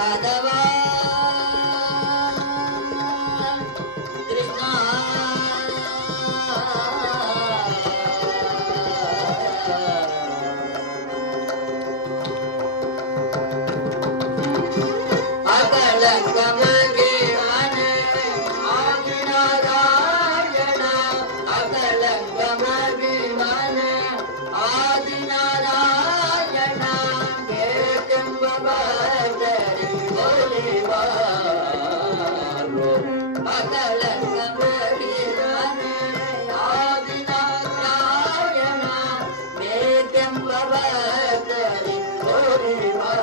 ಯಾದವ ಕೃಷ್ಣ ಅಕಲಂಕ ಮಗಿವಾನೆ ಆದಿನಾರಾಯಣ ಅಕಲಂಕ ಮಗಿವಾನೆ ಆದಿನಾರಾಯಣ ಬೇಕೆಂಬ ಬಾದರಿ ಒಲಿವಾರು ಅಕಲಂಕ ಮಗಿವಾನೆ ಆದಿನಾರಾಯಣ ಬೇಕೆಂಬ ಬಾದರಿ ಒಲಿವಾರು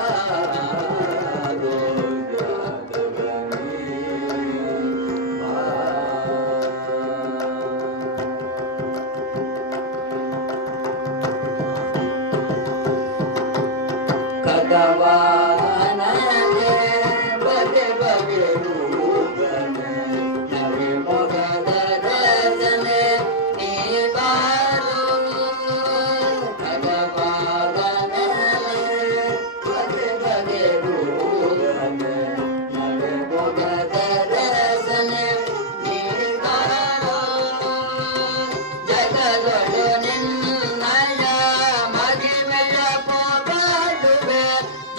ಭಗವಾನನೇ ಬಗೆ ಬಗೆ ರೂಪನೆ ನವಿ ಮೊಗದ ರಸನೆ ನೀ ಬಾರು ಭಗವಾನನೇ ಬಗೆ ಬಗೆ ರೂಪನೆ ನವಿ ಮೊಗದ ರಸನೆ ನೀ ಬಾರು ಜಗದೊಳು ನಿನ್ನಯ ಮಗಿಮೆಯ ಪೊಗಳುವೆ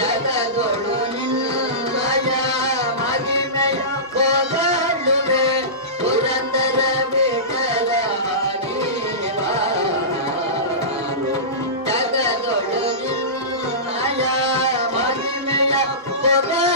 ಜಗದೊಳು ನಿನ್ನಯ ಮಗಿಮೆಯ ಪೊಗಳುವೆ ಪುರಂದರ ವಿಠಲ ಹರಿವಾರು ಜಗದೊಳು ನಿನ್ನಯ ಮಗಿಮೆಯ ಪೊಗಳುವೆ